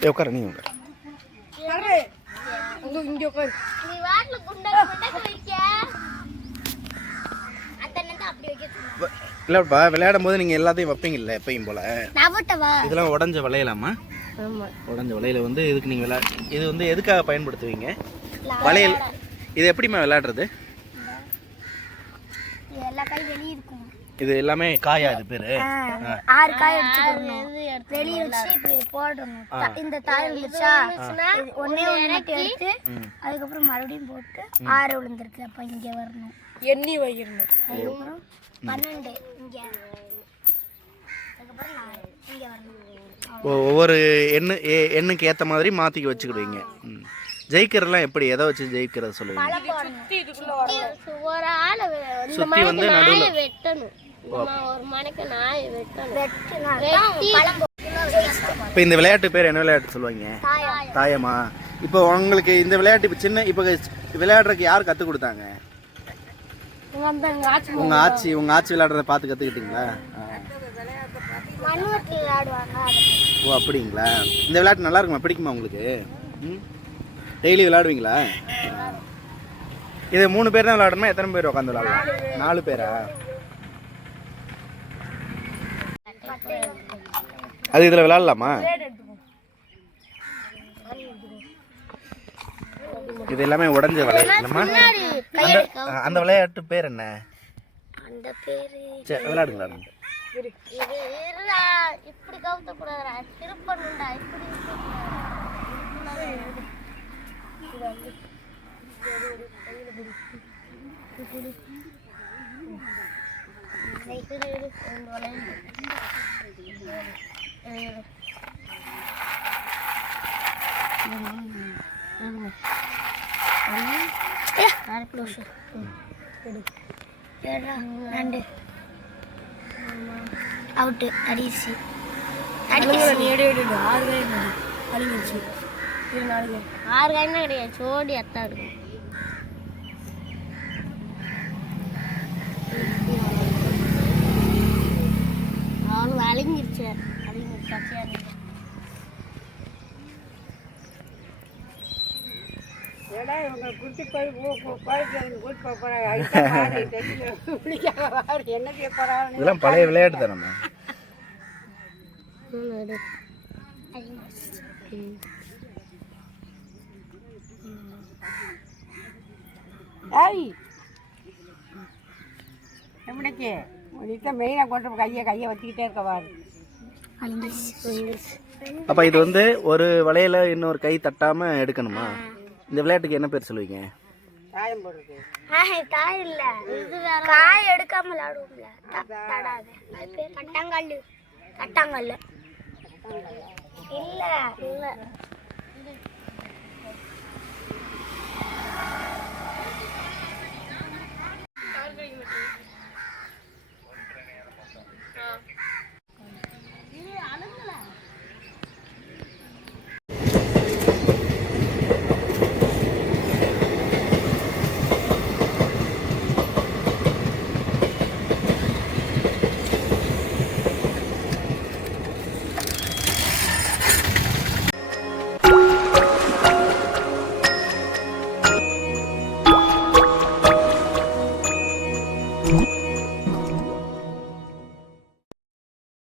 ஏய், உட்காரு நீ உட்காரு. இல்லைப்பா விளையாடும் போது நீங்கள் எல்லாத்தையும் வைப்பீங்கல்ல எப்பயும் போல? நவட்டவா இதெல்லாம் உடஞ்ச வளையலாமா? ஆமா. உடஞ்ச வளையல வந்து இதுக்கு நீங்கள் விளையா இது வந்து எதுக்காக பயன்படுத்துவீங்க? வளையல் இது எப்படிம்மா விளையாடுறது? எல்லா காய் வெளிய இருக்கும் இது எல்லாமே காயா இது பேர். ஆறு காய் எடுத்துக்கணும். வெளிய வச்சு இப்படி போடணும். இந்த தாய் ஒன்னே ஒன்று மட்டும் எடுத்து அதுக்கப்புறம் மறுபடியும் போட்டு ஆறு விழுந்திருக்கு. அப்ப இங்க வரணும். எண்ணி வைக்கணும். அதுக்கப்புறம் பன்னெண்டு. இங்க. அதுக்கப்புறம் நாலு. இங்க வரணும். ஒவ்வொரு எண்ணு எண்ணுக்கு ஏற்ற மாதிரி மாற்றி வச்சுக்கிடுவீங்க. ம். ஜெயிக்கிறதெல்லாம் எப்படி? எதை வச்சு ஜெயிக்கிறத சொல்லுவீங்க? சுற்றி வந்து நடுவில். வெட்டணும். ஒரு மணிக்கு நாய் வெட்டணும். வெட்டணும் இப்போ இந்த விளையாட்டு பேர் என்ன விளையாட்டு சொல்லுவாங்க? தாயமா. இப்போ உங்களுக்கு இந்த விளையாட்டு இப்போ சின்ன இப்போ விளையாடுறதுக்கு யார் கற்றுக் கொடுத்தாங்க? உங்கள் ஆச்சி. உங்கள் ஆச்சி விளையாடுறத பார்த்து விளையாடுவாங்க. ஓ அப்படிங்களா? இந்த விளையாட்டு நல்லா இருக்குமா? பிடிக்குமா உங்களுக்கு? டெய்லி விளையாடுவீங்களா? இது மூணு பேர் தான் விளையாடணுமா? எத்தனை பேர் உட்காந்து விளையாடலாம்? நாலு பேரா? அது இதில் விளையாடலாமா இது எல்லாமே உடஞ்ச விளையாடலாமா அந்த அந்த விளையாட்டு பேர் என்ன சரி விளையாடுங்களா இப்படி ரெண்டு அவுட்டு அடிச்சு அடிச்சு ஆறு காய் கிடையாது சோடி அத்தா இருக்கும். இதெல்லாம் பழைய விளையாட்டு தானே எப்படிக்கு நீத்தான் மெயினாக கொண்டு கையை கையை வச்சுக்கிட்டே இருக்க பாரு. அழிஞ்சிருச்சு அழிஞ்சிருச்சு. அப்போ இது வந்து ஒரு வளையல இன்னொரு கை தட்டாம எடுக்கணுமா? இந்த விளையாட்டுக்கு என்ன பேர் சொல்லுவீங்க? போடுறது ஆஹ், காய் இல்ல. இது வேற காய் எடுக்காம விளையாடுவோம்ல. தடாத. அது பேர் தட்டாங்கல்லு தட்டாங்கல்லு இல்ல இல்ல.